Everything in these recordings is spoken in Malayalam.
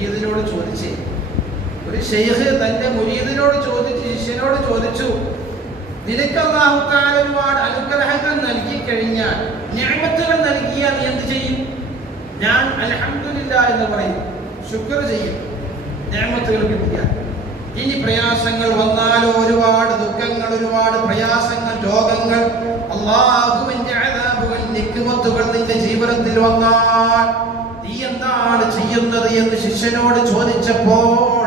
മുരീദിനോട് ചോദിച്ച്, ഒരു ശൈഖ് തന്റെ മുരീദിനോട് ചോദിച്ചു, ശിഷ്യനോട് ചോദിച്ചു, നിനക്ക് അല്ലാഹു തആല ഒരുപാട് അനുഗ്രഹങ്ങൾ നൽകി കഴിഞ്ഞാൽ, നിഅമത്തുകൾ നൽകിയാൽ നീ എന്ത് ചെയ്യും? ഞാൻ അൽഹംദുലില്ലാ എന്ന് പറയും, ശുക്ർ ചെയ്യും. നിഅമത്തുകൾ കിട്ടിയാൽ. ഇനി പ്രയാസങ്ങൾ വന്നാലോ, ഒരുപാട് ദുഃഖങ്ങൾ, ഒരുപാട് പ്രയാസങ്ങൾ, രോഗങ്ങൾ, അല്ലാഹുവിന്റെ അദാബുകൾ, നിക്മത്തുകൾ നിന്റെ ജീവിതത്തിൽ വന്നാൽ നീ എന്താണ് ചെയ്യുന്നത് എന്ന് ശിഷ്യനോട് ചോദിച്ചപ്പോൾ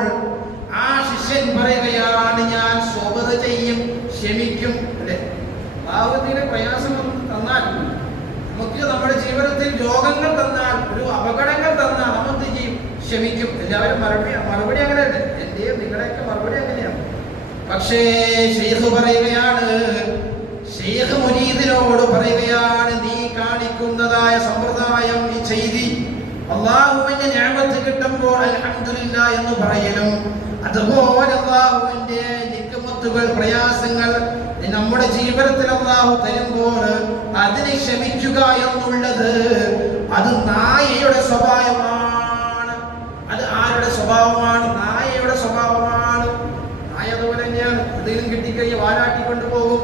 ആ ശിഷ്യൻ പറയുകയാണ്, ഞാൻ സ്വബർ ചെയ്യും, ക്ഷമിക്കും. അല്ലെ, അല്ലാഹുവിന്റെ പ്രയാസം തന്നാൽ, നമുക്ക് നമ്മുടെ ജീവിതത്തിൽ രോഗങ്ങൾ തന്നാൽ, ഒരു അപകടങ്ങൾ തന്നാൽ നമ്മൾ എന്ത് ചെയ്യും? ക്ഷമിക്കും. എല്ലാവരും മറുപടി അങ്ങനെയല്ലേ? എന്റെയും നിങ്ങളുടെയൊക്കെ മറുപടി അങ്ങനെയാണ്. പക്ഷേ ശൈഖ് പറയുകയാണ്, ശൈഖ് മുരീദിനോട് പറയുകയാണ്, നീ കാണിക്കുന്നതായ സമ്പ്രദായം, ഈ ചെയ്തി, അല്ലാഹുവിന്റെ നിഅമത്ത് കിട്ടുമ്പോൾ അൽഹംദുലില്ലാ എന്ന് പറയലും, അതുപോലെ അല്ലാഹുവിന്റെ നിക്മത്തുകൾ, പ്രയാസങ്ങൾ നമ്മുടെ ജീവിതത്തിൽ അല്ലാഹു തരുമ്പോൾ അതിനെ ക്ഷമിക്കുക എന്നുള്ളത് അത് നായയുടെ സ്വഭാവമാണ്. അത് ആരുടെ സ്വഭാവമാണ്? നായയുടെ സ്വഭാവമാണ്. നായ അതുപോലെ തന്നെയാണ്, എന്തെങ്കിലും കിട്ടിക്കഴിഞ്ഞ് വാലാട്ടിക്കൊണ്ടു പോകും.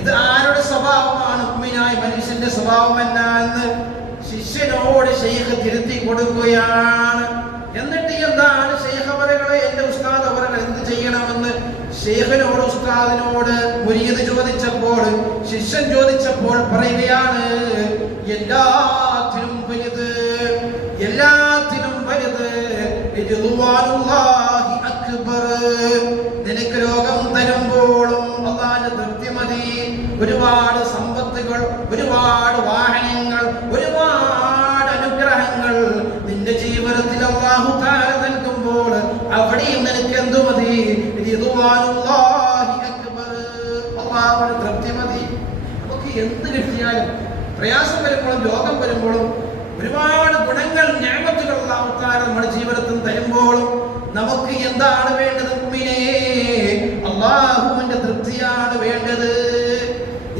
ഇത് ആരുടെ സ്വഭാവമാണ്? മുഅ്മിനായ മനുഷ്യന്റെ സ്വഭാവമല്ല എന്ന് ശിഷ്യനോട് ശൈഖ് തിരുത്തി കൊടുക്കുകയാണ്. എന്നിട്ട് എന്താണ് ശൈഖ് അവറുകളെ, എന്റെ ഉസ്താദ് അവറുകൾ എന്ത് ചെയ്യണമെന്ന് ശൈഖിനോട്, ഉസ്താദിനോട് മുരീദ് ചോദിച്ചപ്പോൾ, ശിഷ്യൻ ചോദിച്ചപ്പോൾ പറയുകയാണ്, എല്ലാത്തിനും വലുത്, എല്ലാത്തിനും വലുത് റിദ്വാനുല്ലാഹി അക്ബർ. നിനക്ക് രോഗം തരുമ്പോഴും അല്ലാഹുവിന്റെ തൃപ്തി മതി. ഒരുപാട് സമ്പത്തുകൾ, ഒരുപാട് വാഹനങ്ങൾ, ഒരുപാട് അനുഗ്രഹങ്ങൾ നിന്റെ ജീവിതത്തിൽ അല്ലാഹു തആല നൽകുമ്പോൾ അവിടെയും നിനക്ക് എന്തു മതി? റിദ്വാനുല്ലാഹി അക്ബർ, അല്ലാഹുവിന്റെ തൃപ്തി മതി. നമുക്ക് എന്ത് കിട്ടിയാലും, പ്രയാസം വരുമ്പോഴും രോഗം വരുമ്പോഴും ഒരുപാട് ഗുണങ്ങൾ, നിഅമത്തുകൾ അല്ലാഹു തആല നമ്മുടെ ജീവിതത്തിൽ തരുമ്പോഴും നമുക്ക് എന്താണ്